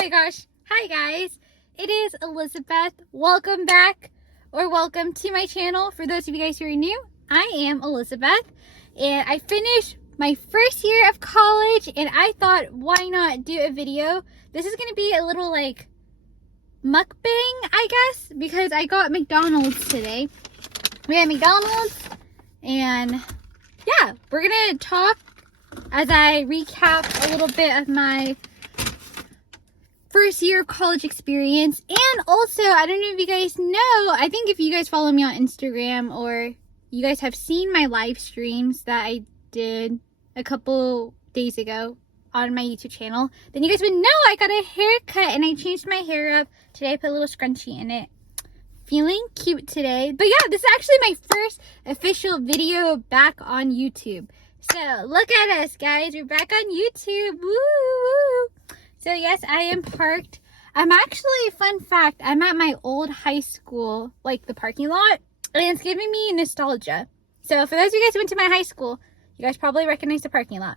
my gosh. Hi guys. It is Elizabeth. Welcome back or welcome to my channel. For those of you guys who are new, I am Elizabeth and I finished my first year of college and I thought, why not do a video? This is going to be a little like mukbang, I guess, because I got McDonald's today. We had McDonald's and yeah, we're going to talk as I recap a little bit of my first year of college experience. And also, I don't know if you guys know, I think if you guys follow me on Instagram or you guys have seen my live streams that I did a couple days ago on my YouTube channel, then you guys would know I got a haircut and I changed my hair up. Today I put a little scrunchie in it. Feeling cute today. But yeah, this is actually my first official video back on YouTube. So look at us guys, we're back on YouTube. Woo woo. So yes, I am parked. I'm actually, fun fact, I'm at my old high school, like the parking lot, and it's giving me nostalgia. So for those of you guys who went to my high school, you guys probably recognize the parking lot.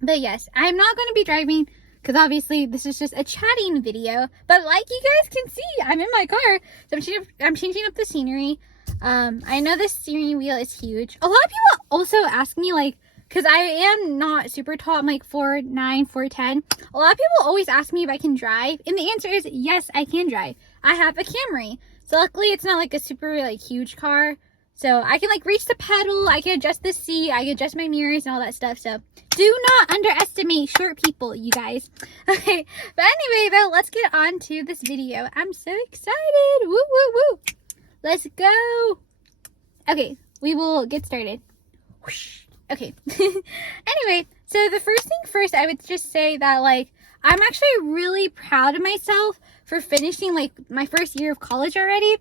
But yes, I'm not going to be driving because obviously this is just a chatting video. But like you guys can see, I'm in my car, so I'm changing up the scenery. I know this steering wheel is huge. A lot of people also ask me like, because I am not super tall, I'm like 4'9", 4'10". A lot of people always ask me if I can drive. And the answer is yes, I can drive. I have a Camry. So luckily it's not like a super like huge car. So I can like reach the pedal, I can adjust the seat, I can adjust my mirrors and all that stuff. So do not underestimate short people, you guys. Okay, but anyway though, let's get on to this video. I'm so excited. Woo, woo, woo. Let's go. Okay, we will get started. Whoosh. Okay. Anyway, so the first thing first, I would just say that like I'm actually really proud of myself for finishing like my first year of college already.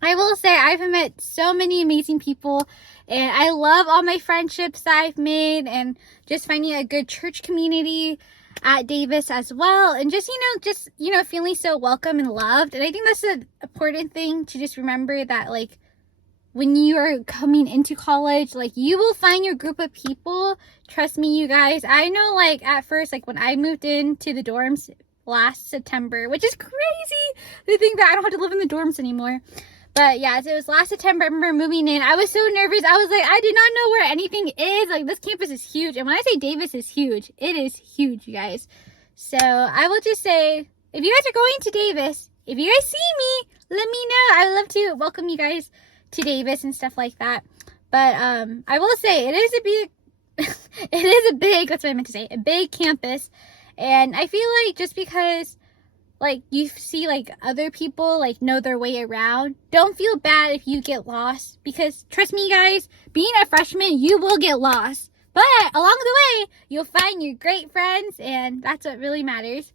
I will say I've met so many amazing people and I love all my friendships that I've made and just finding a good church community at Davis as well, and just feeling so welcome and loved. And I think that's an important thing to just remember, that like when you are coming into college, like you will find your group of people. Trust me, you guys. I know like at first, like when I moved into the dorms last September, which is crazy to think that I don't have to live in the dorms anymore. But yeah, so it was last September. I remember moving in. I was so nervous. I was like, I did not know where anything is. Like this campus is huge. And when I say Davis is huge, it is huge, you guys. So I will just say, if you guys are going to Davis, if you guys see me, let me know. I would love to welcome you guys to Davis and stuff like that. But I will say it is a big that's what I meant to say, a big campus. And I feel like just because like you see like other people like know their way around, don't feel bad if you get lost, because trust me guys, being a freshman, you will get lost, but along the way you'll find your great friends, and that's what really matters.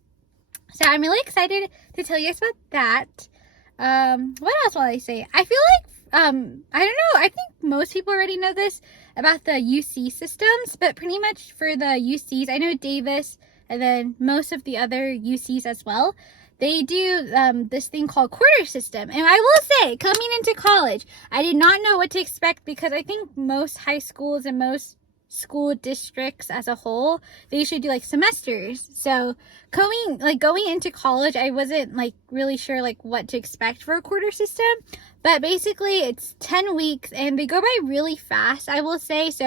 So I'm really excited to tell you guys about that. What else will I say? I feel like I don't know, I think most people already know this about the UC systems, but pretty much for the UCs, I know Davis and then most of the other UCs as well, they do this thing called quarter system. And I will say, coming into college, I did not know what to expect, because I think most high schools and most school districts as a whole, they usually do like semesters. So going into college, I wasn't like really sure like what to expect for a quarter system. But basically it's 10 weeks and they go by really fast, I will say. So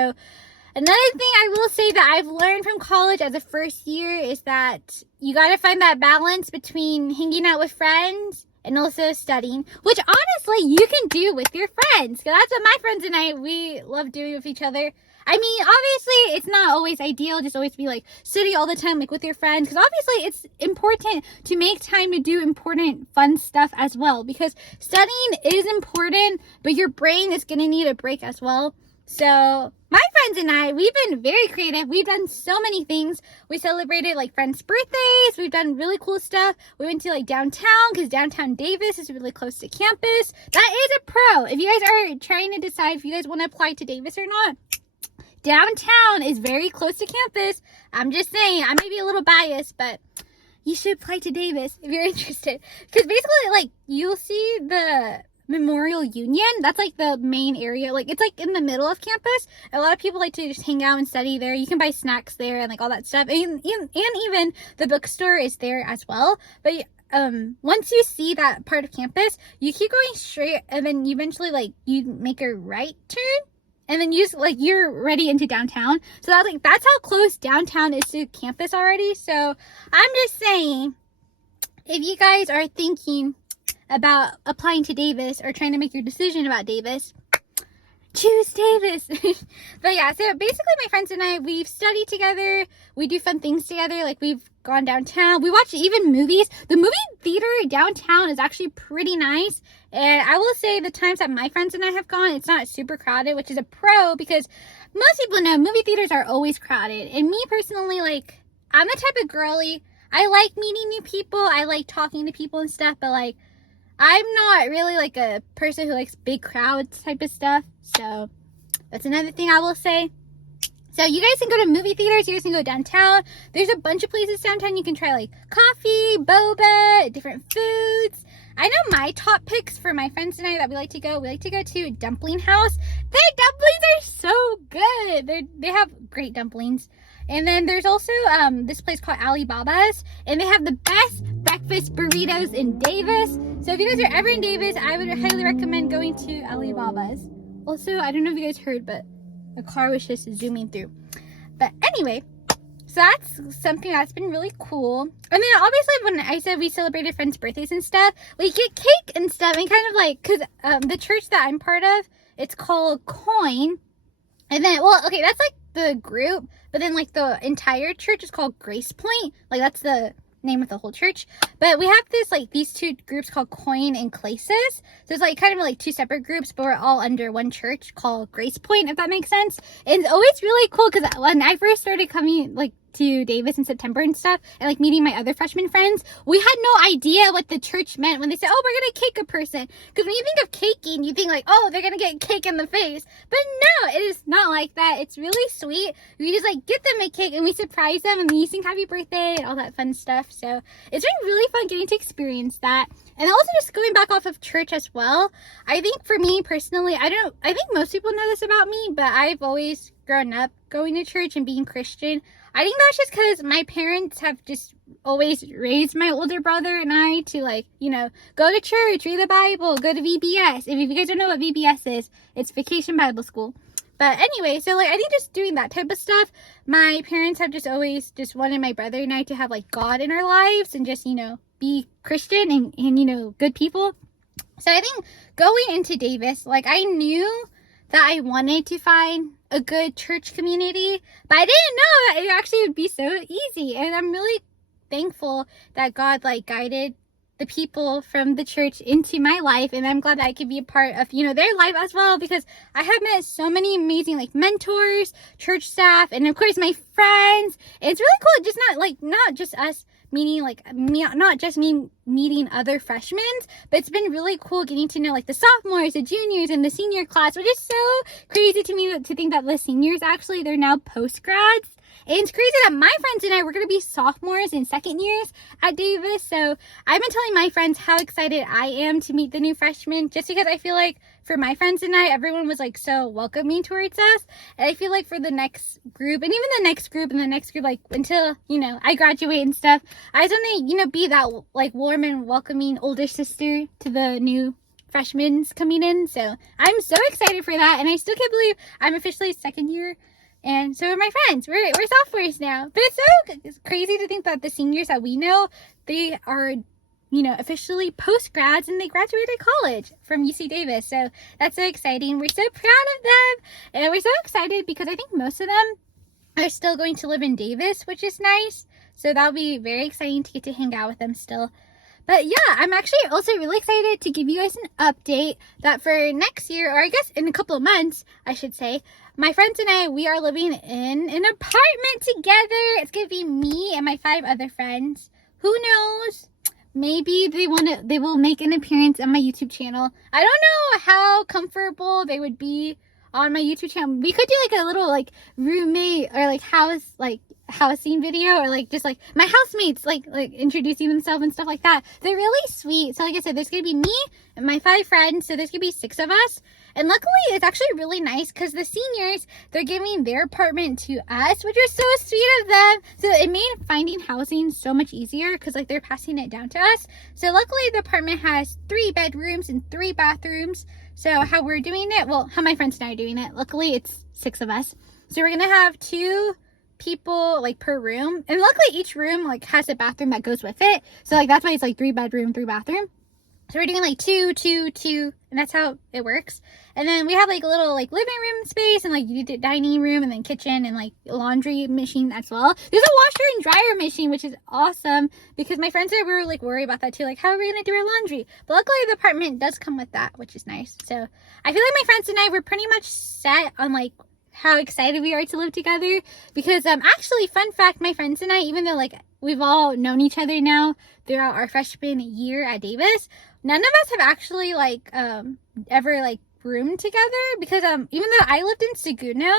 another thing I will say that I've learned from college as a first year is that you got to find that balance between hanging out with friends and also studying, which honestly you can do with your friends. 'Cause that's what my friends and we love doing with each other. I mean, obviously, it's not always ideal just always be like study all the time like with your friends, because obviously it's important to make time to do important fun stuff as well, because studying is important, but your brain is going to need a break as well. So my friends and I, we've been very creative. We've done so many things. We celebrated like friends' birthdays. We've done really cool stuff. We went to like downtown, because downtown Davis is really close to campus. That is a pro. If you guys are trying to decide if you guys want to apply to Davis or not, downtown is very close to campus. I'm just saying, I may be a little biased, but you should apply to Davis if you're interested. Because basically, like, you'll see the Memorial Union. That's like the main area. Like it's like in the middle of campus. A lot of people like to just hang out and study there. You can buy snacks there and like all that stuff. And even the bookstore is there as well. But once you see that part of campus, you keep going straight, and then you eventually like you make a right turn, and then you're ready into downtown. So that's how close downtown is to campus already. So I'm just saying, if you guys are thinking about applying to Davis or trying to make your decision about Davis, choose Davis. But yeah, so basically my friends and I, we've studied together. We do fun things together. Like we've gone downtown. We watch even movies. The movie theater downtown is actually pretty nice. And I will say the times that my friends and I have gone, it's not super crowded, which is a pro, because most people know movie theaters are always crowded. And me personally, like, I'm the type of girly, I like meeting new people. I like talking to people and stuff, but like, I'm not really like a person who likes big crowds type of stuff. So that's another thing I will say. So you guys can go to movie theaters. You guys can go downtown. There's a bunch of places downtown. You can try like coffee, boba, different foods. I know my top picks for my friends and I that we like to go to Dumpling House. Their dumplings are so good. They have great dumplings. And then there's also this place called Alibaba's, and they have the best breakfast burritos in Davis. So if you guys are ever in Davis, I would highly recommend going to Alibaba's. Also, I don't know if you guys heard, but a car was just zooming through. But anyway, so that's something that's been really cool. And then obviously when I said we celebrated friends' birthdays and stuff, we get cake and stuff, and kind of like, because the church that I'm part of, it's called Coin. And then, well, okay, that's like the group, but then like the entire church is called Grace Point. Like that's the name of the whole church. But we have these two groups called Coin and Clasis. So it's like kind of like two separate groups, but we're all under one church called Grace Point, if that makes sense. And it's always really cool, because when I first started coming like to Davis in September and stuff, and like meeting my other freshman friends, we had no idea what the church meant when they said, oh, we're gonna cake a person. Because when you think of caking, you think like, oh, they're gonna get cake in the face. But no, it is not like that. It's really sweet. We just like get them a cake and we surprise them, and then you sing happy birthday and all that fun stuff. So it's been really fun getting to experience that. And also just going back off of church as well, I think for me personally, I think most people know this about me, but I've always grown up going to church and being Christian. I think that's just because my parents have just always raised my older brother and I to, like, you know, go to church, read the Bible, go to VBS. If you guys don't know what VBS is, it's Vacation Bible School. But anyway, so like I think just doing that type of stuff, my parents have just always just wanted my brother and I to have like God in our lives and just, you know, be Christian and you know, good people. So I think going into Davis, like I knew that I wanted to find a good church community, but I didn't know that it actually would be so easy. And I'm really thankful that God like guided the people from the church into my life, and I'm glad that I could be a part of, you know, their life as well, because I have met so many amazing like mentors, church staff, and of course my friends. And it's really cool, just not just us meeting like me, not just me meeting other freshmen, but it's been really cool getting to know like the sophomores, the juniors, and the senior class, which is so crazy to me to think that the seniors actually, they're now post grads. And it's crazy that my friends and I were going to be sophomores and second years at Davis. So I've been telling my friends how excited I am to meet the new freshmen, just because I feel like for my friends and I, everyone was like so welcoming towards us. And I feel like for the next group, and even the next group and the next group, like until, you know, I graduate and stuff, I just want to, you know, be that like warm and welcoming older sister to the new freshmen coming in. So I'm so excited for that. And I still can't believe I'm officially second year. And so are my friends. We're sophomores now. But it's crazy to think that the seniors that we know, they are, you know, officially post grads, and they graduated college from UC Davis. So that's so exciting. We're so proud of them. And we're so excited because I think most of them are still going to live in Davis, which is nice. So that'll be very exciting to get to hang out with them still. But yeah, I'm actually also really excited to give you guys an update that for next year, or I guess in a couple of months, I should say, my friends and I, we are living in an apartment together. It's going to be me and my 5 other friends. Who knows? Maybe they will make an appearance on my YouTube channel. I don't know how comfortable they would be on my YouTube channel. We could do like a little like roommate or like house, like housing video, or like just like my housemates like introducing themselves and stuff like that. They're really sweet. So like I said, there's gonna be me and my 5 friends, so there's gonna be 6 of us. And luckily it's actually really nice because the seniors, they're giving their apartment to us, which was so sweet of them. So it made finding housing so much easier because like they're passing it down to us. So luckily the apartment has 3 bedrooms and 3 bathrooms. So how we're doing it, well, how my friends and I are doing it, luckily it's 6 of us. So we're gonna have 2 people like per room, and luckily each room like has a bathroom that goes with it. So like that's why it's like 3 bedroom, 3 bathroom. So we're doing like 2, 2, 2, and that's how it works. And then we have like a little like living room space and like dining room and then kitchen and like laundry machine as well. There's a washer and dryer machine, which is awesome because my friends and I were like worried about that too. Like, how are we gonna do our laundry? But luckily the apartment does come with that, which is nice. So I feel like my friends and I were pretty much set on like how excited we are to live together because actually, fun fact, my friends and I, even though like we've all known each other now throughout our freshman year at Davis, none of us have actually like ever like roomed together because even though I lived in Seguno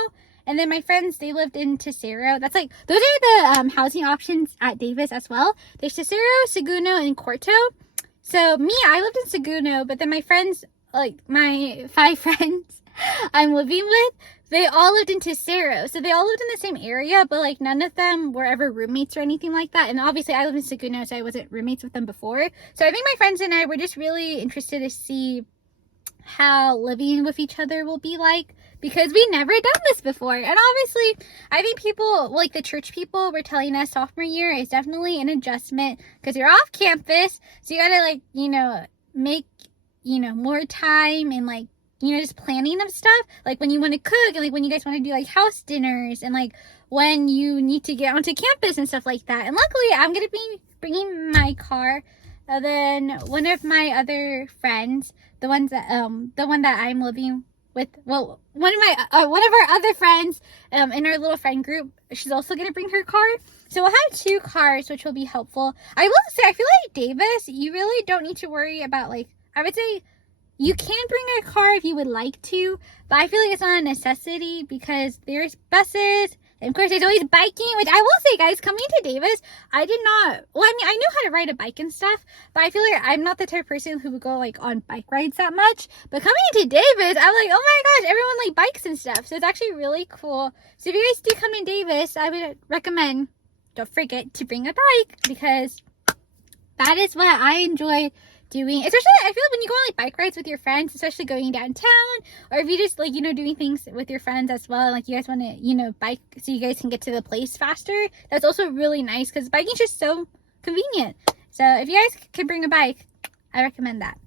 and then my friends, they lived in Tesoro. That's like, those are the housing options at Davis as well. There's Tesoro, Seguno, and Corto. So me, I lived in Seguno, but then my friends, like my 5 friends I'm living with, they all lived in Tesoro. So they all lived in the same area, but like none of them were ever roommates or anything like that. And obviously I live in Seguno, so I wasn't roommates with them before. So I think my friends and I were just really interested to see how living with each other will be like because we never done this before. And obviously I think people like the church people were telling us sophomore year is definitely an adjustment because you're off campus, so you gotta like, you know, make, you know, more time and like, you know, just planning of stuff, like when you want to cook and like when you guys want to do like house dinners and like when you need to get onto campus and stuff like that. And luckily I'm going to be bringing my car. Then one of my other friends, the one that I'm living with, well, one of our other friends in our little friend group, she's also going to bring her car. So we'll have 2 cars, which will be helpful. I will say, I feel like Davis, you really don't need to worry about like, I would say, you can bring a car if you would like to, but I feel like it's not a necessity because there's buses, and of course there's always biking, which I will say, guys, coming to Davis, I did not, well, I mean, I knew how to ride a bike and stuff, but I feel like I'm not the type of person who would go like on bike rides that much. But coming to Davis, I'm like, oh my gosh, everyone like bikes and stuff, so it's actually really cool. So if you guys do come in Davis, I would recommend, don't forget to bring a bike because that is what I enjoy doing. Especially I feel like when you go on like bike rides with your friends, especially going downtown, or if you just like, you know, doing things with your friends as well, like you guys want to, you know, bike so you guys can get to the place faster, that's also really nice because biking is just so convenient. So if you guys can bring a bike, I recommend that.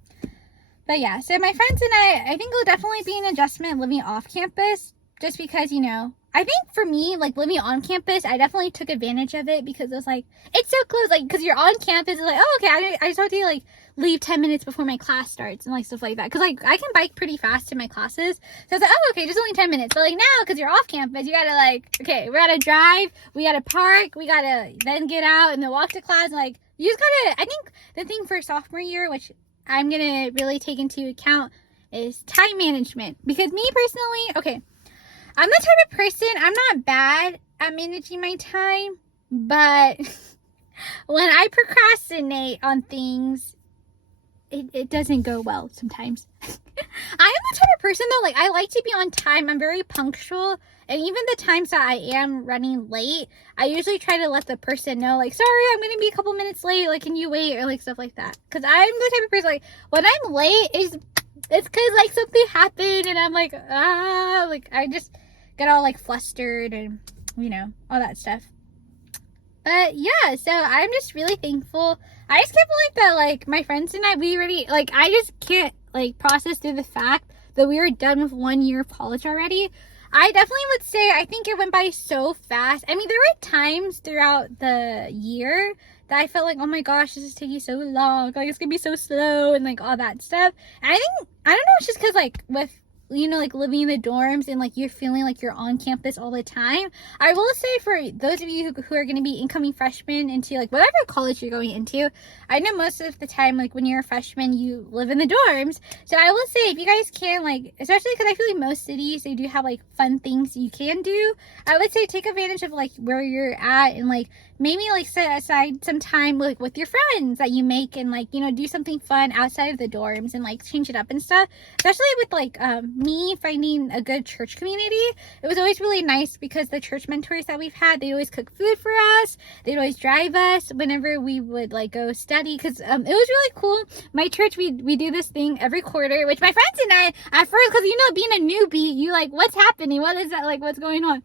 But yeah, so my friends and I think it'll definitely be an adjustment living off campus just because, you know, I think for me, like living on campus, I definitely took advantage of it because it was like, it's so close, like, because you're on campus, it's like, oh, okay, I just have to like leave 10 minutes before my class starts and like stuff like that. Because like I can bike pretty fast to my classes, so it's like, oh, okay, just only 10 minutes. But like now, because you're off campus, you gotta like, okay, we gotta drive, we gotta park, we gotta then get out and then walk to class. And like, you just gotta, I think the thing for sophomore year, which I'm gonna really take into account, is time management. Because me personally, okay, I'm the type of person, I'm not bad at managing my time, but when I procrastinate on things, it doesn't go well sometimes. I am the type of person though, like I like to be on time. I'm very punctual, and even the times that I am running late, I usually try to let the person know, like, sorry, I'm gonna be a couple minutes late, like, can you wait, or like stuff like that. Because I'm the type of person, like, when I'm late, it's because like something happened and I'm like, like I just get all like flustered and, you know, all that stuff. But yeah, so I'm just really thankful. I just can't believe that like my friends and I, we already, like, I just can't like process through the fact that we were done with 1 year of college already. I definitely would say I think it went by so fast. I mean, there were times throughout the year that I felt like, oh my gosh, this is taking so long, like it's gonna be so slow and like all that stuff. And I think, I don't know, it's just because like with you know, like living in the dorms and like you're feeling like you're on campus all the time. I will say for those of you who are going to be incoming freshmen into like whatever college you're going into, I know most of the time, like when you're a freshman, you live in the dorms. So I will say if you guys can, like, especially because I feel like most cities, they do have like fun things you can do. I would say take advantage of like where you're at and like maybe like set aside some time like with your friends that you make and like, you know, do something fun outside of the dorms and like change it up and stuff. Especially with like me finding a good church community. It was always really nice because the church mentors that we've had, they always cook food for us. They'd always drive us whenever we would like go study because it was really cool. My church, we do this thing every quarter, which my friends and I at first, because you know, being a newbie, you like, what's happening? What is that? Like, what's going on?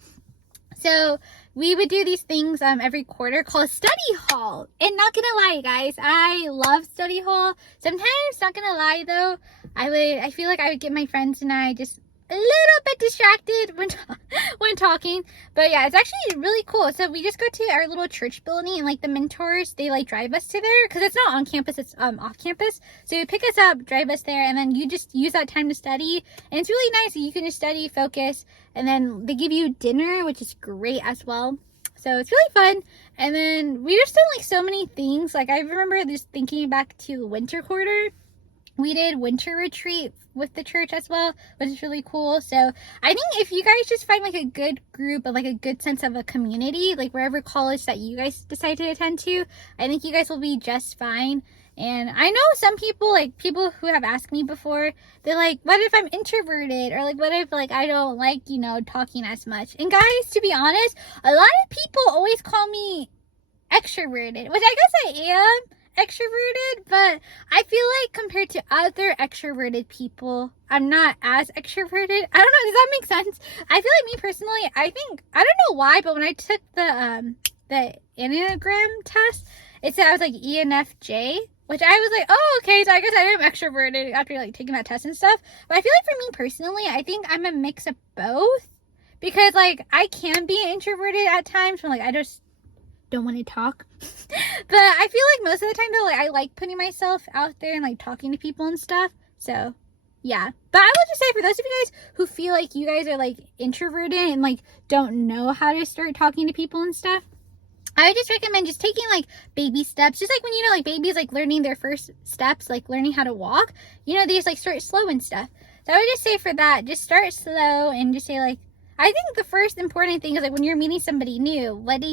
So we would do these things every quarter called study hall. And not gonna lie, guys, I love study hall. Sometimes, not gonna lie though, I feel like I would get my friends and I just a little bit distracted when talking. But yeah, it's actually really cool. So we just go to our little church building and like the mentors, they like drive us to there because it's not on campus, it's off campus. So you pick us up, drive us there, and then you just use that time to study. And it's really nice. You can just study, focus, and then they give you dinner, which is great as well. So it's really fun. And then we just done like so many things. Like I remember just thinking back to winter quarter. We did winter retreat with the church as well, which is really cool. So I think if you guys just find like a good group of like a good sense of a community, like wherever college that you guys decide to attend to, I think you guys will be just fine. And I know some people, like people who have asked me before, they're like, what if I'm introverted? Or like, what if like I don't like, you know, talking as much? And guys, to be honest, a lot of people always call me extroverted, which I guess I am extroverted, but I feel like compared to other extroverted people, I'm not as extroverted. I don't know, does that make sense? I feel like me personally, I don't know why, but when I took the Enneagram test, it said I was like ENFJ, which I was like, oh, okay, so I guess I am extroverted after like taking that test and stuff. But I feel like for me personally, I think I'm a mix of both, because like I can be introverted at times when like I just don't want to talk. But I feel like most of the time though, like I like putting myself out there and like talking to people and stuff. So yeah. But I will just say, for those of you guys who feel like you guys are like introverted and like don't know how to start talking to people and stuff, I would just recommend just taking like baby steps. Just like when, you know, like babies like learning their first steps, like learning how to walk, you know, they just like start slow and stuff. So I would just say for that, just start slow and just say like, I think the first important thing is like when you're meeting somebody new, what do?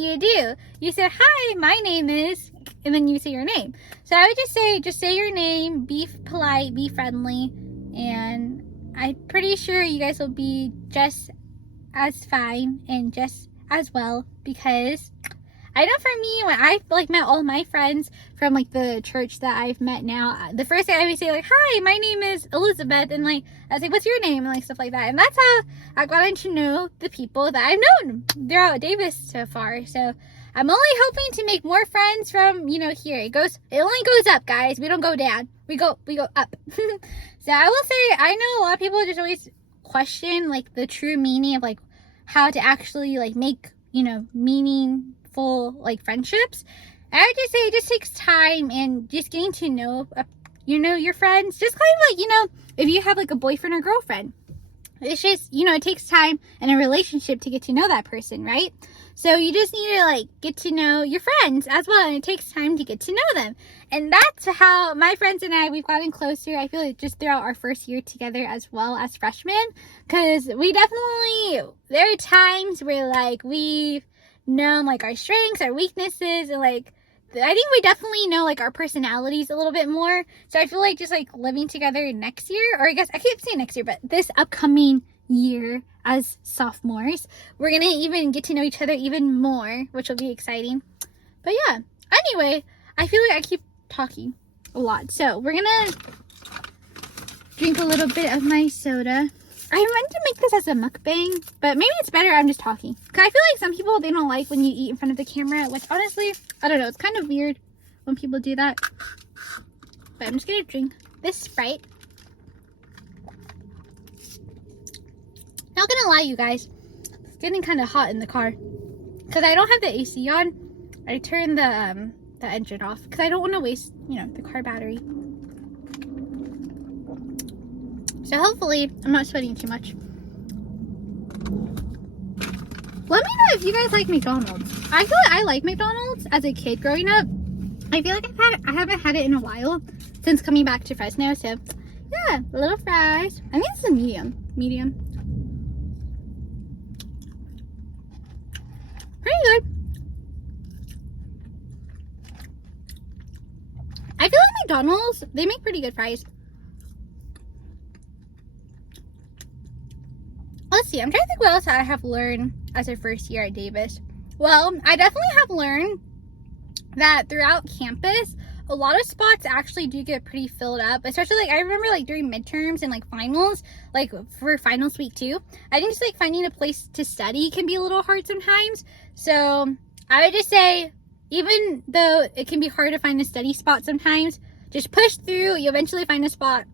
You say, hi, my name is, and then you say your name. So I would just say your name, be polite, be friendly, and I'm pretty sure you guys will be just as fine and just as well, because I know for me, when I like met all my friends from like the church that I've met now, the first thing I would say like, hi, my name is Elizabeth, and like I was like, what's your name, and like stuff like that. And that's how I got to know the people that I've known throughout Davis so far. So I'm only hoping to make more friends from, you know, here. It only goes up, guys. We don't go down. We go up. So I will say, I know a lot of people just always question like the true meaning of like how to actually like make, you know, meaningful like friendships. I would just say it just takes time and just getting to know, you know, your friends. Just kind of like, you know, if you have like a boyfriend or girlfriend, it's just, you know, it takes time in a relationship to get to know that person, right? So you just need to like get to know your friends as well, and it takes time to get to know them. And that's how my friends and I, we've gotten closer. I feel like just throughout our first year together as well as freshmen, because we definitely, there are times where like we've known like our strengths, our weaknesses, and like I think we definitely know like our personalities a little bit more. So I feel like just like living together next year, or I guess I keep saying next year, but this upcoming year as sophomores, we're gonna even get to know each other even more, which will be exciting. But yeah, anyway, I feel like I keep talking a lot, so we're gonna drink a little bit of my soda. I meant to make this as a mukbang, but maybe it's better I'm just talking, because I feel like some people, they don't like when you eat in front of the camera, which honestly, I don't know, it's kind of weird when people do that. But I'm just gonna drink this Sprite. Not gonna lie, you guys, it's getting kind of hot in the car because I don't have the AC on. I turned the engine off because I don't want to waste, you know, the car battery. So hopefully I'm not sweating too much. Let me know if you guys like McDonald's. I feel like I like McDonald's as a kid growing up. I feel like I haven't had it in a while since coming back to Fresno. So yeah, little fries. I think it's a medium. Pretty good. I feel like McDonald's, they make pretty good fries. Let's see, I'm trying to think what else I have learned as a first year at Davis. Well, I definitely have learned that throughout campus, a lot of spots actually do get pretty filled up, especially like I remember like during midterms and like finals, like for finals week 2, I think just like finding a place to study can be a little hard sometimes. So I would just say, even though it can be hard to find a study spot sometimes, just push through, you eventually find a spot.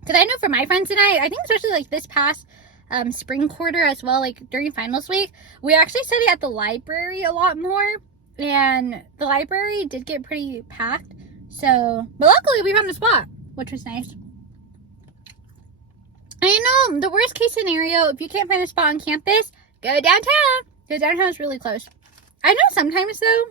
Because I know for my friends and I think especially like this past spring quarter as well, like during finals week, we actually studied at the library a lot more, and the library did get pretty packed. So, but luckily we found a spot, which was nice. And you know, the worst case scenario, if you can't find a spot on campus, go downtown, because downtown is really close. I know sometimes though,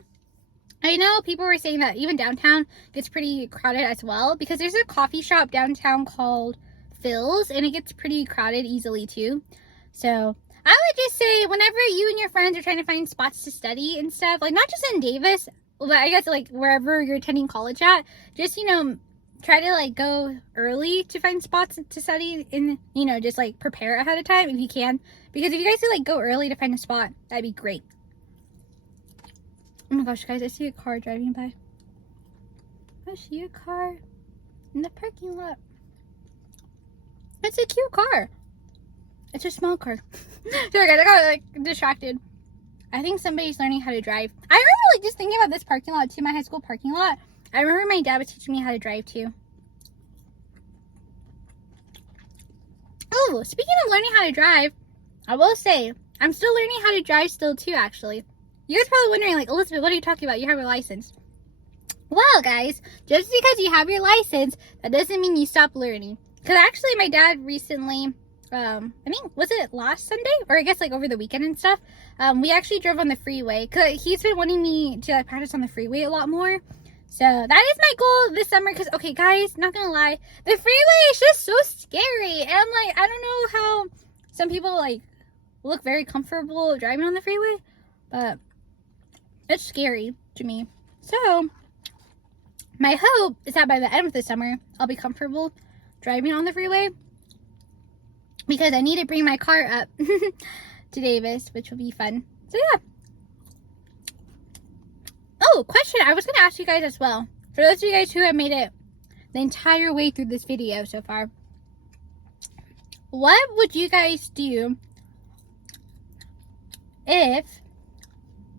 I know people were saying that even downtown gets pretty crowded as well, because there's a coffee shop downtown called Phil's, and it gets pretty crowded easily too. So I would just say, whenever you and your friends are trying to find spots to study and stuff, like not just in Davis, but I guess like wherever you're attending college at, just, you know, try to like go early to find spots to study, and, you know, just like prepare ahead of time if you can, because if you guys could like go early to find a spot, that'd be great. Oh my gosh, guys, I see a car driving by. I see a car in the parking lot. It's a cute car. It's a small car. Sorry guys, I got like distracted. I think somebody's learning how to drive. I remember like just thinking about this parking lot too, my high school parking lot. I remember my dad was teaching me how to drive too. Oh, speaking of learning how to drive, I will say, I'm still learning how to drive still too, actually. You guys are probably wondering, like, Elizabeth, what are you talking about? You have your license. Well, guys, just because you have your license, that doesn't mean you stop learning. Because actually, my dad recently, I think, was it last Sunday? Or I guess, like, over the weekend and stuff. We actually drove on the freeway. Because he's been wanting me to, like, practice on the freeway a lot more. So, that is my goal this summer. Because, okay, guys, not gonna lie, the freeway is just so scary. And, like, I don't know how some people, like, look very comfortable driving on the freeway. But it's scary to me. So, my hope is that by the end of the summer, I'll be comfortable driving on the freeway, because I need to bring my car up to Davis, which will be fun. So, yeah. Oh, question I was going to ask you guys as well. For those of you guys who have made it the entire way through this video so far, what would you guys do if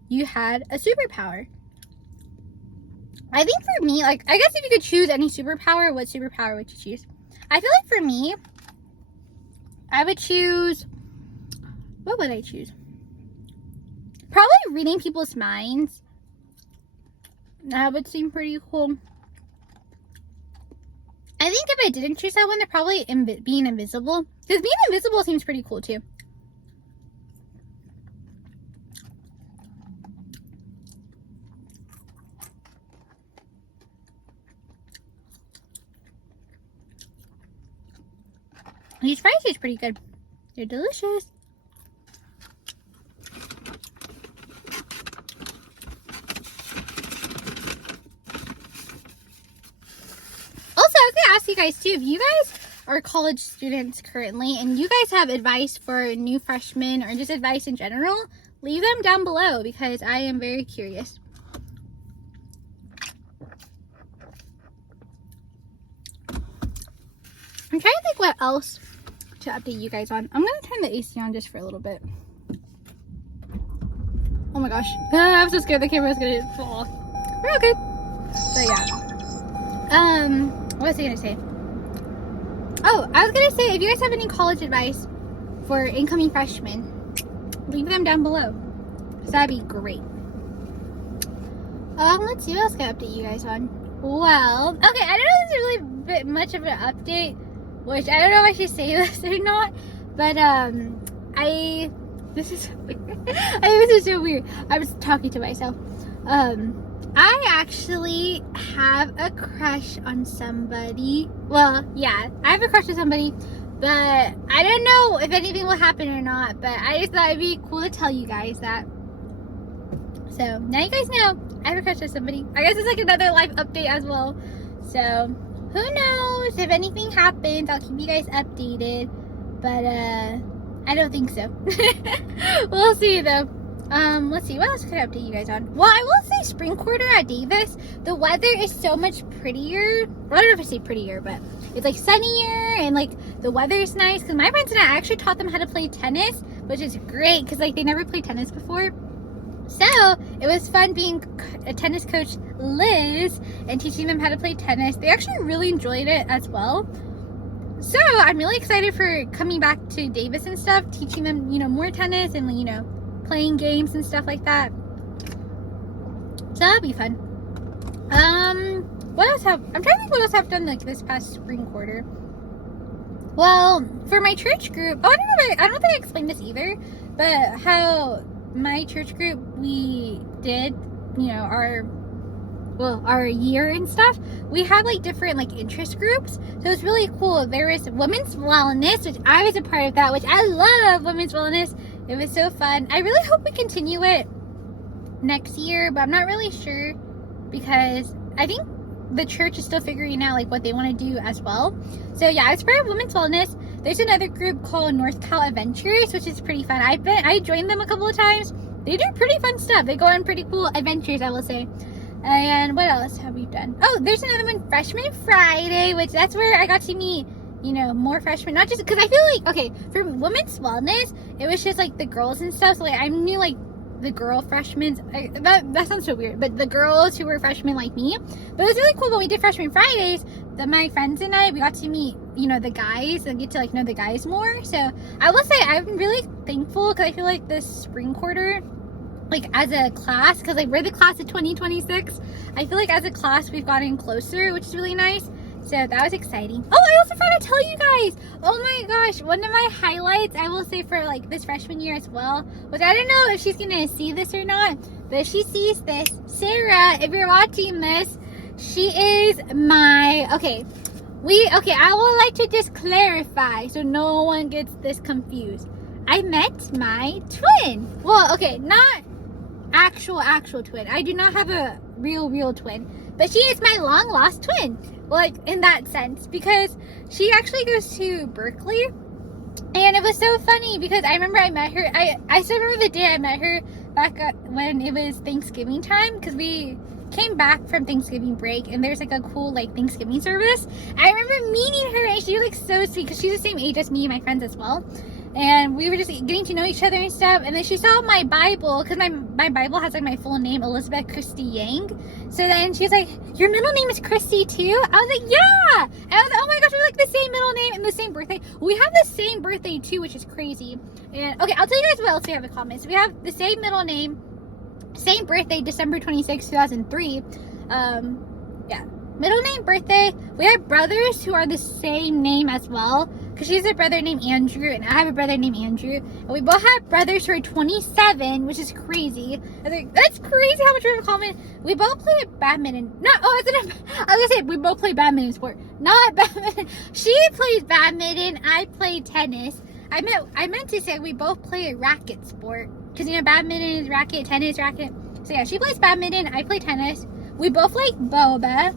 you had a superpower? I think for me, like, I guess if you could choose any superpower, what superpower would you choose? I feel like for me, I would choose, what would I choose? Probably reading people's minds. That would seem pretty cool. I think if I didn't choose that one, they're probably being invisible. Because being invisible seems pretty cool too. These fries taste pretty good. They're delicious. Also, I was going to ask you guys too, if you guys are college students currently and you guys have advice for new freshmen or just advice in general, leave them down below, because I am very curious. I'm trying to think what else to update you guys on. I'm going to turn the AC on just for a little bit. Oh my gosh. I'm so scared the camera was going to fall off. We're okay. So yeah. What was I going to say? Oh, I was going to say, if you guys have any college advice for incoming freshmen, leave them down below. So that'd be great. Let's see what else can I update you guys on. Well, okay, I don't know if this is really much of an update, which I don't know if I should say this or not, but this is so weird. This is so weird. I was talking to myself. I actually have a crush on somebody. Well, yeah, I have a crush on somebody, but I don't know if anything will happen or not, but I just thought it'd be cool to tell you guys that. So, now you guys know I have a crush on somebody. I guess it's like another life update as well. So, who knows? If anything happens, I'll keep you guys updated. But, I don't think so. We'll see though. Let's see, what else could I update you guys on? Well, I will say spring quarter at Davis, the weather is so much prettier. Well, I don't know if I say prettier, but it's like sunnier and like the weather is nice. Because my friends and I actually taught them how to play tennis, which is great because like they never played tennis before. So it was fun being a tennis coach, Liz, and teaching them how to play tennis. They actually really enjoyed it as well. So I'm really excited for coming back to Davis and stuff, teaching them, more tennis and, playing games and stuff like that. So that'll be fun. What else I'm trying to think what else I've done like this past spring quarter. Well, for my church group, I don't think I explained this either, but how my church group, we did, our year and stuff, we had like different like interest groups. So it's really cool. There was women's wellness, which I was a part of that, which I love women's wellness. It was so fun. I really hope we continue it next year, but I'm not really sure because I think the church is still figuring out like what they want to do as well. So yeah, I was part of women's wellness. There's another group called North Cal Adventures, which is pretty fun. I joined them a couple of times. They do pretty fun stuff. They go on pretty cool adventures, I will say. And what else have we done? Oh, there's another one, Freshman Friday, which that's where I got to meet, more freshmen. Not just because I feel like, okay, for women's wellness, it was just like the girls and stuff. So like I knew like the girl freshmen. That sounds so weird, but the girls who were freshmen like me. But it was really cool when we did Freshman Fridays. That my friends and I, we got to meet, the guys and get to like know the guys more. So I will say I'm really thankful because I feel like this spring quarter, like as a class, because like we're the class of 2026, I feel like as a class we've gotten closer, which is really nice. So that was exciting. Oh, I also forgot to tell you guys, oh my gosh, one of my highlights, I will say, for like this freshman year as well, which I don't know if she's gonna see this or not, but if she sees this, Sarah, if you're watching this, she is my, I would like to just clarify so no one gets this confused. I met my twin. Well, okay, not actual twin. I do not have a real twin, but she is my long lost twin, like in that sense, because she actually goes to Berkeley. And it was so funny because I remember I met her, I still remember the day I met her back when it was Thanksgiving time, because we came back from Thanksgiving break and there's like a cool like Thanksgiving service. I remember meeting her and she was like so sweet because she's the same age as me and my friends as well. And we were just getting to know each other and stuff. And then she saw my Bible, because my Bible has like my full name, Elizabeth Christy Yang. So then she was like, your middle name is Christy too? I was like, yeah. And I was like, oh my gosh, we're like the same middle name and the same birthday. We have the same birthday too, which is crazy. And okay, I'll tell you guys what else we have in common. So we have the same middle name, same birthday, December 26, 2003. Yeah, middle name, birthday. We have brothers who are the same name as well, because she has a brother named Andrew and I have a brother named Andrew, and we both have brothers who are 27, which is crazy. I was like, that's crazy how much we have in common. We both play badminton. I was gonna say we both play badminton sport, not badminton. She plays badminton, I play tennis. I meant to say we both play a racket sport, because badminton is racket, tennis racket. So yeah, she plays badminton, I play tennis. We both like boba.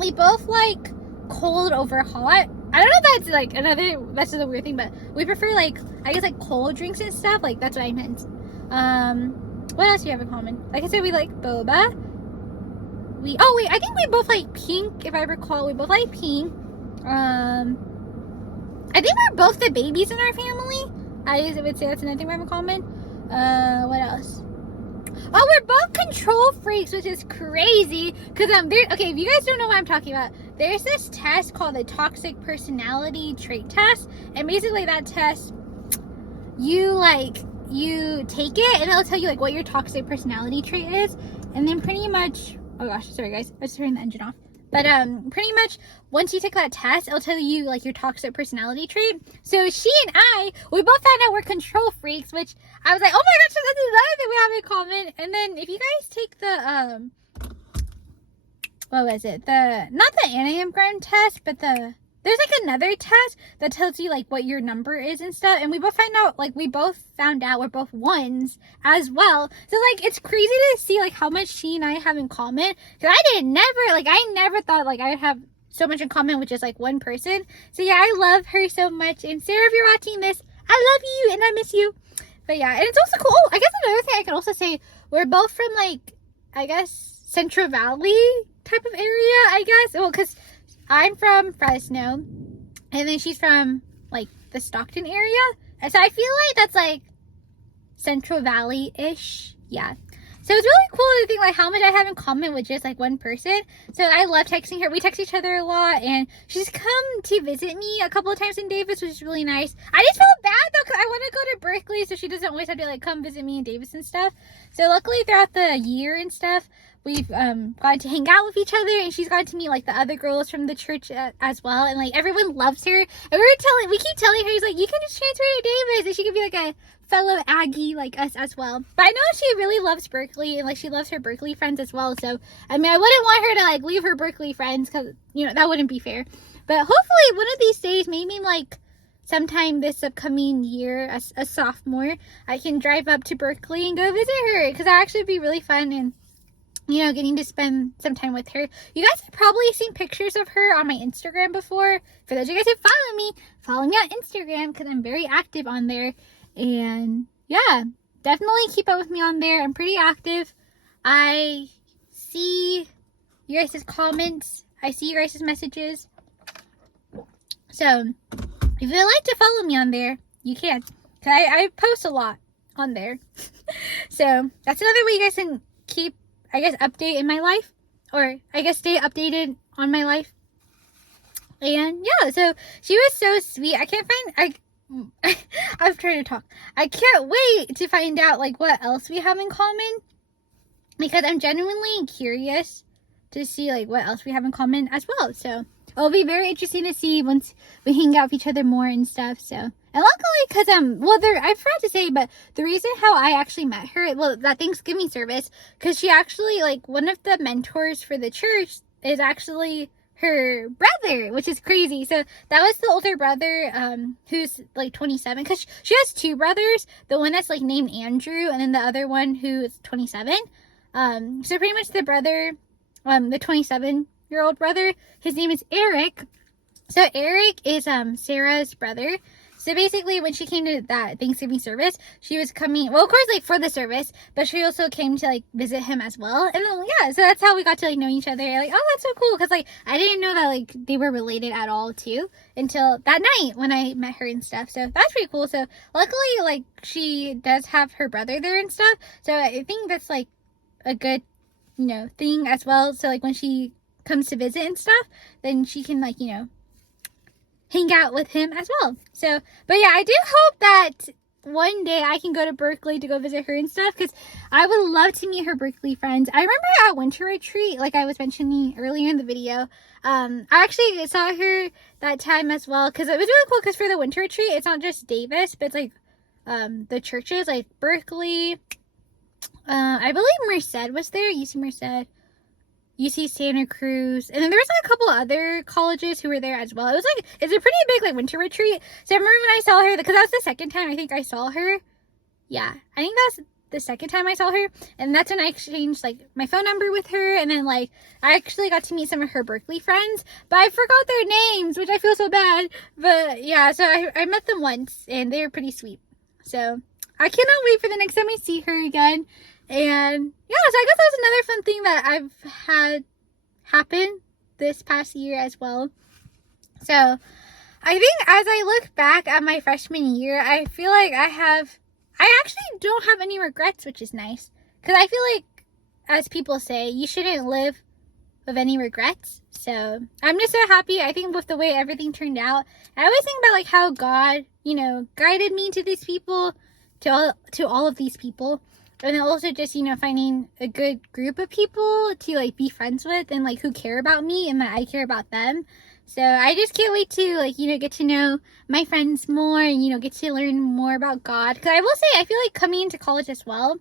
We both like cold over hot. I don't know if that's like that's just a weird thing, but we prefer like, I guess like cold drinks and stuff. Like that's what I meant. What else do we have in common? Like I said, we like boba. I think we both like pink, if I recall. We both like pink. I think we're both the babies in our family. I would say that's another thing we have in common. What else? Oh, we're both control freaks, which is crazy. Because, okay, if you guys don't know what I'm talking about, there's this test called the Toxic Personality Trait Test. And basically that test, you take it and it'll tell you, like, what your toxic personality trait is. And then pretty much, oh gosh, sorry guys, I was turning the engine off. But pretty much once you take that test, it'll tell you like your toxic personality trait. So she and we both found out we're control freaks, which I was like, oh my gosh, that's another thing we have in common. And then if you guys take the what was it? Not the Enneagram test, but there's like another test that tells you like what your number is and stuff. And we both found out we're both ones as well. So like it's crazy to see like how much she and I have in common. Cause I never thought like I would have so much in common with just like one person. So yeah, I love her so much. And Sarah, if you're watching this, I love you and I miss you. But yeah, and it's also cool. I guess another thing I could also say, we're both from like, I guess, Central Valley type of area, I guess. Well, because I'm from Fresno, and then she's from like the Stockton area. And so I feel like that's like Central Valley-ish. Yeah. So it's really cool to think like how much I have in common with just like one person. So I love texting her. We text each other a lot, and she's come to visit me a couple of times in Davis, which is really nice. I just feel bad though because I want to go to Berkeley, so she doesn't always have to like come visit me in Davis and stuff. So luckily throughout the year and stuff, we've gotten to hang out with each other, and she's gotten to meet like the other girls from the church as well, and like everyone loves her. And we keep telling her, he's like, you can just transfer to Davis, and she could be like a fellow Aggie like us as well. But I know she really loves Berkeley, and like she loves her Berkeley friends as well. So I mean, I wouldn't want her to like leave her Berkeley friends, because you know that wouldn't be fair. But hopefully one of these days, maybe like sometime this upcoming year, as a sophomore, I can drive up to Berkeley and go visit her, because that actually would be really fun, and you know, getting to spend some time with her. You guys have probably seen pictures of her on my Instagram before. For those of you guys who follow me on Instagram, because I'm very active on there. And yeah, definitely keep up with me on there. I'm pretty active. I see you guys' comments. I see you guys' messages. So if you'd like to follow me on there, you can. Cause I post a lot on there. So that's another way you guys can keep, I guess, update in my life, or I guess stay updated on my life. And yeah, so she was so sweet. I'm trying to talk. I can't wait to find out like what else we have in common, because I'm genuinely curious to see like what else we have in common as well. So it'll be very interesting to see once we hang out with each other more and stuff. So, and luckily, because I forgot to say, but the reason how I actually met her, that Thanksgiving service, because she actually, like, one of the mentors for the church is actually her brother, which is crazy. So that was the older brother, who's like 27, because she has two brothers, the one that's like named Andrew, and then the other one who is 27. So pretty much the brother, the 27-year-old brother, his name is Eric. So Eric is Sarah's brother. So basically, when she came to that Thanksgiving service, she was coming, well, of course, like, for the service, but she also came to, like, visit him as well. And then, yeah, so that's how we got to, like, know each other. Like, oh, that's so cool, because, like, I didn't know that, like, they were related at all, too, until that night when I met her and stuff. So that's pretty cool. So luckily, like, she does have her brother there and stuff. So I think that's, like, a good, you know, thing as well. So, like, when she comes to visit and stuff, then she can, like, you know, hang out with him as well. So, but yeah, I do hope that one day I can go to Berkeley to go visit her and stuff, because I would love to meet her Berkeley friends. I remember at winter retreat, like I was mentioning earlier in the video, I actually saw her that time as well, because it was really cool, because for the winter retreat, it's not just Davis, but it's like the churches, like Berkeley, I believe Merced was there, UC Merced, UC Santa Cruz, and then there was like a couple other colleges who were there as well. It was like, it's a pretty big like winter retreat. So I remember when I saw her, because that was the second time I think I saw her. Yeah, I think that was the second time I saw her, and that's when I exchanged like my phone number with her, and then like I actually got to meet some of her Berkeley friends, but I forgot their names, which I feel so bad. But yeah, so I met them once, and they were pretty sweet. So I cannot wait for the next time I see her again. And yeah, so I guess that was another fun thing that I've had happen this past year as well. So I think as I look back at my freshman year, I feel like I actually don't have any regrets, which is nice. Because I feel like, as people say, you shouldn't live with any regrets. So I'm just so happy, I think, with the way everything turned out. I always think about like how God, you know, guided me to these people, to all of these people. And then also just, finding a good group of people to, like, be friends with and, like, who care about me and that I care about them. So I just can't wait to, like, get to know my friends more and, get to learn more about God. Because I will say, I feel like coming into college as well,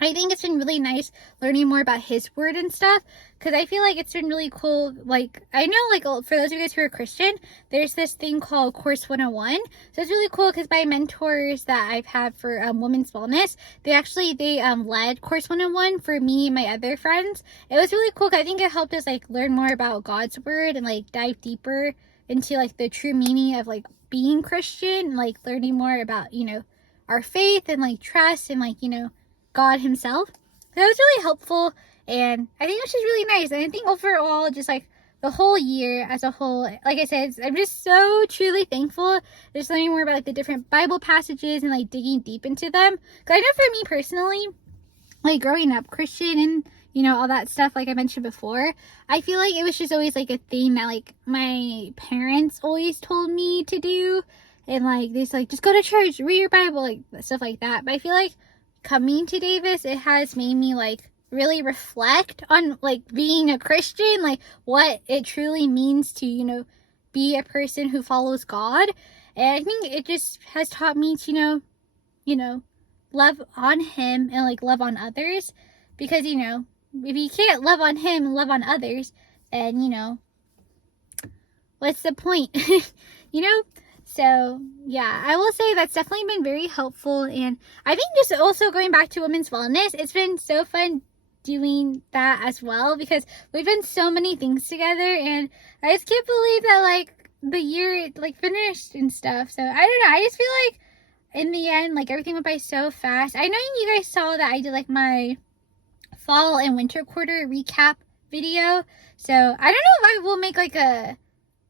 I think it's been really nice learning more about His Word and stuff, because I feel like it's been really cool. Like, I know, like, for those of you guys who are Christian, there's this thing called Course 101. So it's really cool because my mentors that I've had for Women's Wellness, they led Course 101 for me and my other friends. It was really cool because I think it helped us, like, learn more about God's Word and, like, dive deeper into, like, the true meaning of, like, being Christian and, like, learning more about, our faith and, like, trust and, like, God Himself. That was really helpful, and I think it was just really nice. And I think overall, just like the whole year as a whole, like I said, I'm just so truly thankful just learning more about, like, the different Bible passages and, like, digging deep into them. Because I know for me personally, like, growing up Christian and all that stuff, like I mentioned before, I feel like it was just always, like, a thing that, like, my parents always told me to do, and, like, they just, like, just go to church, read your Bible, like, stuff like that. But I feel like coming to Davis, it has made me, like, really reflect on, like, being a Christian, like, what it truly means to, be a person who follows God. And I think it just has taught me to, love on Him and, like, love on others. Because, if you can't love on Him and love on others, then, what's the point? So, yeah, I will say that's definitely been very helpful. And I think just also going back to Women's Wellness, it's been so fun doing that as well, because we've done so many things together, and I just can't believe that, like, the year, like, finished and stuff. So, I don't know. I just feel like in the end, like, everything went by so fast. I know you guys saw that I did, like, my fall and winter quarter recap video. So, I don't know if I will make, like, a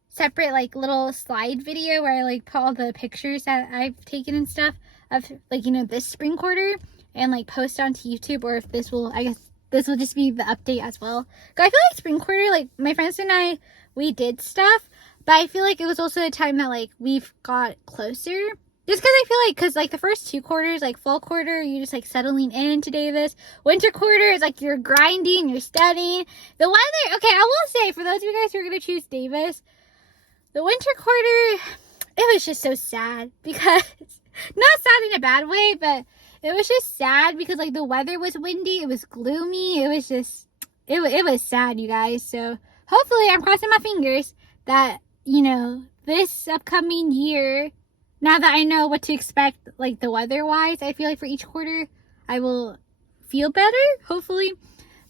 separate, like, little slide video where I, like, put all the pictures that I've taken and stuff of, like, this spring quarter and, like, post onto YouTube, or if this will, I guess this will just be the update as well. Because I feel like spring quarter, like, my friends and I, we did stuff, but I feel like it was also a time that, like, we've got closer. Just because I feel like, because, like, the first 2 quarters, like, fall quarter, you're just, like, settling into Davis. Winter quarter is, like, you're grinding, you're studying. The weather, okay, I will say, for those of you guys who are going to choose Davis, the winter quarter, it was just so sad, because, not sad in a bad way, but it was just sad because, like, the weather was windy, it was gloomy, it was just, it was sad, you guys. So, hopefully, I'm crossing my fingers that, this upcoming year, now that I know what to expect, like, the weather-wise, I feel like for each quarter, I will feel better, hopefully.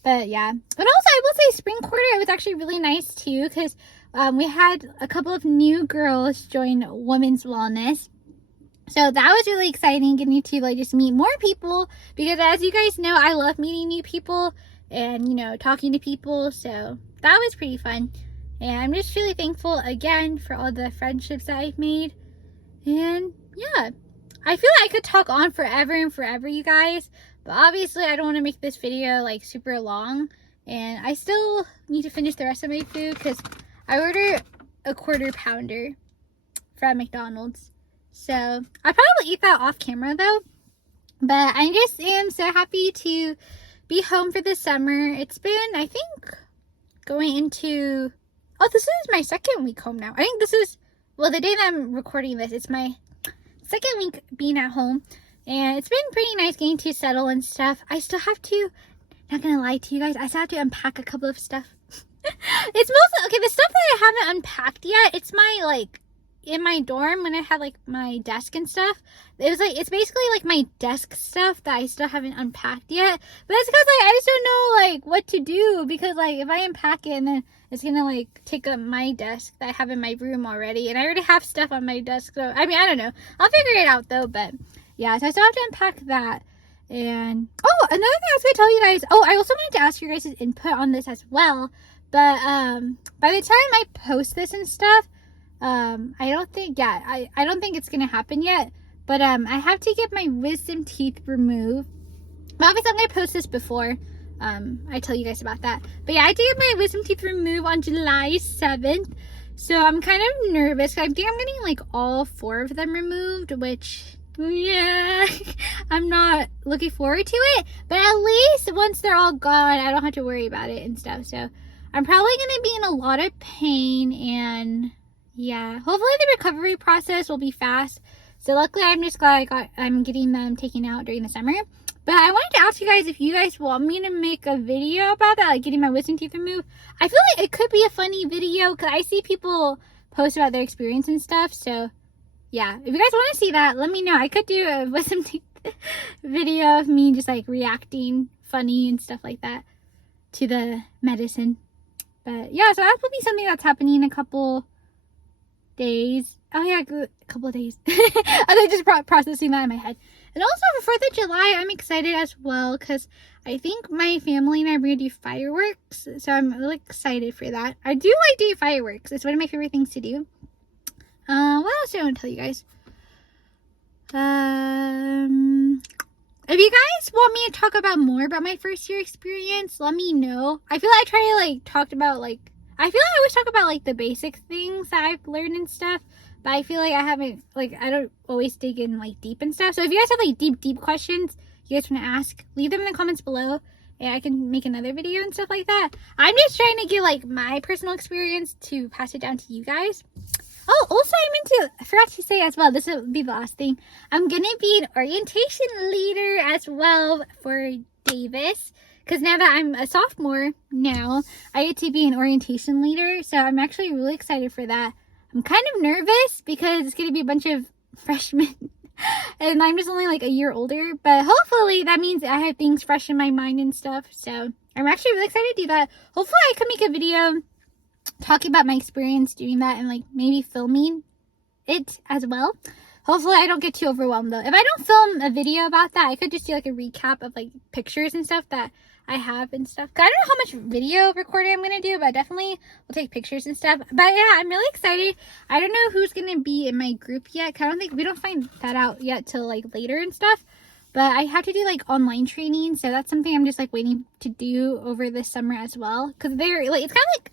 But, yeah. And also, I will say spring quarter, it was actually really nice, too, because we had a couple of new girls join Women's Wellness. So that was really exciting, getting to, like, just meet more people, because as you guys know, I love meeting new people and, talking to people. So that was pretty fun. And I'm just really thankful again for all the friendships that I've made. And yeah, I feel like I could talk on forever and forever, you guys. But obviously, I don't want to make this video, like, super long. And I still need to finish the rest of my food, because I ordered a quarter pounder from McDonald's. So, I'll probably eat that off camera, though. But I just am so happy to be home for the summer. It's been, I think, going into, oh, this is my second week home now. I think this is, well, the day that I'm recording this, it's my second week being at home. And it's been pretty nice getting to settle and stuff. I still have to, not gonna lie to you guys, I still have to unpack a couple of stuff. It's mostly, okay, the stuff that I haven't unpacked yet, it's my, like, in my dorm when I had, like, my desk and stuff. It was, like, it's basically, like, my desk stuff that I still haven't unpacked yet. But that's because, like, I just don't know, like, what to do. Because, like, if I unpack it and then it's gonna, like, take up my desk that I have in my room already. And I already have stuff on my desk. So, I mean, I don't know. I'll figure it out, though. But, yeah, so I still have to unpack that. And, oh, another thing I was gonna tell you guys. Oh, I also wanted to ask your guys' input on this as well. But, by the time I post this and stuff, I don't think, I don't think it's gonna happen yet. But, I have to get my wisdom teeth removed. But obviously, I'm gonna post this before, I tell you guys about that. But yeah, I had to get my wisdom teeth removed on July 7th. So I'm kind of nervous. I think I'm getting, like, all 4 of them removed, which Yeah, I'm not looking forward to it, but at least once they're all gone, I don't have to worry about it and stuff. So I'm probably gonna be in a lot of pain, and yeah, hopefully the recovery process will be fast. So luckily, I'm just glad I'm getting them taken out during the summer. But I wanted to ask you guys if you guys want me to make a video about that, like getting my wisdom teeth removed. I feel like it could be a funny video because I see people post about their experience and stuff. So yeah, if you guys want to see that, let me know. I could do a wisdom teeth video of me just like reacting funny and stuff like that to the medicine. But yeah, so that will be something that's happening in a couple days. Oh yeah, a couple of days. I'm just processing that in my head. And also for 4th of July, I'm excited as well because I think my family and I are going to do fireworks. So I'm really excited for that. I do like doing fireworks. It's one of my favorite things to do. What else do I want to tell you guys? If you guys want me to talk about more about my first year experience, let me know. I feel like I try to like talk about like, I feel like I always talk about like the basic things that I've learned and stuff, but I feel like I haven't, like, I don't always dig in like deep and stuff. So if you guys have like deep questions you guys want to ask, leave them in the comments below and I can make another video and stuff like that. I'm just trying to get like my personal experience to pass it down to you guys. Oh, also I forgot to say as well, this will be the last thing. I'm going to be an orientation leader as well for Davis. Because now that I'm a sophomore now, I get to be an orientation leader. So I'm actually really excited for that. I'm kind of nervous because it's going to be a bunch of freshmen. And I'm just only like a year older. But hopefully that means I have things fresh in my mind and stuff. So I'm actually really excited to do that. Hopefully I can make a video talking about my experience doing that and like maybe filming it as well. Hopefully I don't get too overwhelmed though. If I don't film a video about that, I could just do like a recap of like pictures and stuff that I have and stuff. Cause I don't know how much video recording I'm gonna do, but I definitely will take pictures and stuff. But yeah, I'm really excited. I don't know who's gonna be in my group yet. Cause I don't think we don't find that out yet till like later and stuff. But I have to do like online training, so that's something I'm just like waiting to do over this summer as well. Cause they're like, it's kind of like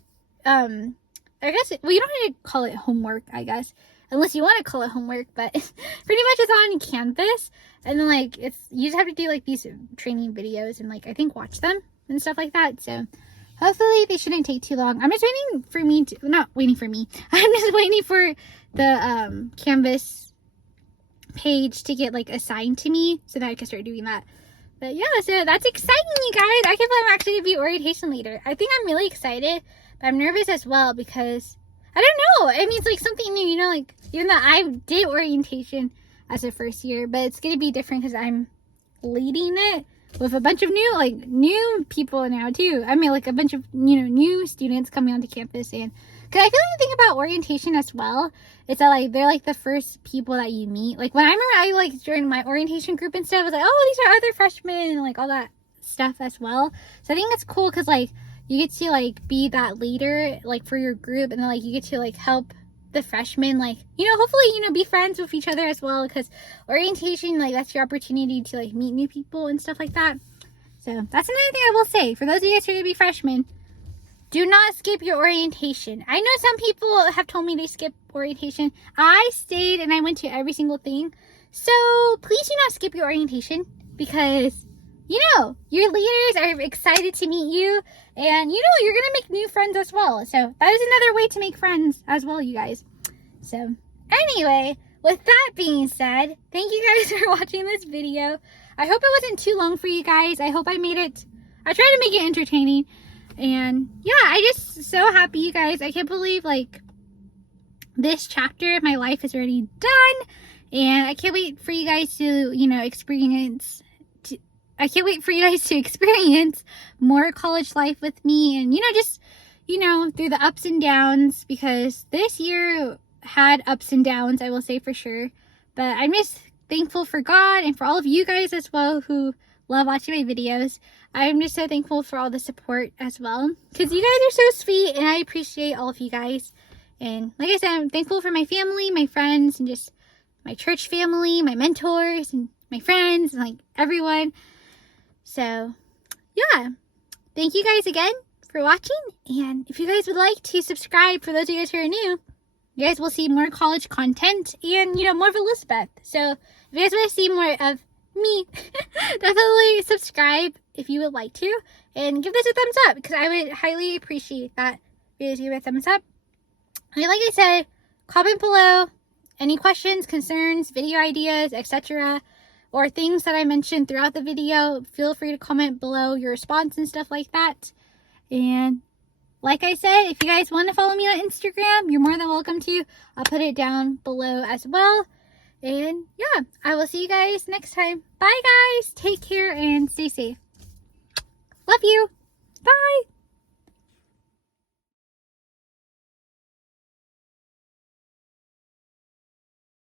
I guess well, you don't need to call it homework, I guess, unless you want to call it homework, but pretty much it's on Canvas, and then like you just have to do like these training videos and like I think watch them and stuff like that. So hopefully they shouldn't take too long. I'm just waiting for me to, not waiting for me, I'm just waiting for the Canvas page to get like assigned to me so that I can start doing that. But yeah, so that's exciting, you guys. I can't believe I'm actually gonna be orientation leader. I think I'm really excited. I'm nervous as well because I don't know. I mean, it's like something new, you know, like even though I did orientation as a first year, but it's going to be different because I'm leading it with a bunch of new people now too. I mean, like a bunch of, new students coming onto campus. And because I feel like the thing about orientation as well, it's that like, they're like the first people that you meet. Like when I remember I like joined my orientation group and stuff, I was like, oh, these are other freshmen and like all that stuff as well. So I think that's cool because like, you get to like be that leader like for your group, and then like you get to like help the freshmen like hopefully be friends with each other as well, because orientation, like, that's your opportunity to like meet new people and stuff like that. So that's another thing I will say for those of you guys who are gonna be freshmen. Do not skip your orientation. I know some people have told me they skip orientation. I stayed and I went to every single thing. So please do not skip your orientation, because your leaders are excited to meet you, and you're gonna make new friends as well. So that is another way to make friends as well, you guys. So anyway, with that being said, thank you guys for watching this video. I hope it wasn't too long for you guys. I hope I tried to make it entertaining. And yeah, I just so happy, you guys. I can't believe like this chapter of my life is already done, and I can't wait for you guys to I can't wait for you guys to experience more college life with me, and just through the ups and downs, because this year had ups and downs, I will say for sure. But I'm just thankful for God and for all of you guys as well who love watching my videos. I'm just so thankful for all the support as well, because you guys are so sweet and I appreciate all of you guys. And like I said, I'm thankful for my family, my friends, and just my church family, my mentors, and my friends, and like everyone. So yeah, thank you guys again for watching, and if you guys would like to subscribe, for those of you guys who are new, you guys will see more college content and more of Elizabeth. So you guys want to see more of me, definitely subscribe if you would like to, and give this a thumbs up because I would highly appreciate that. If you guys give it a thumbs up. And like I said, comment below any questions, concerns, video ideas, etc., or things that I mentioned throughout the video. Feel free to comment below your response and stuff like that. And like I said, if you guys want to follow me on Instagram, you're more than welcome to. I'll put it down below as well. And yeah, I will see you guys next time. Bye guys. Take care and stay safe. Love you. Bye.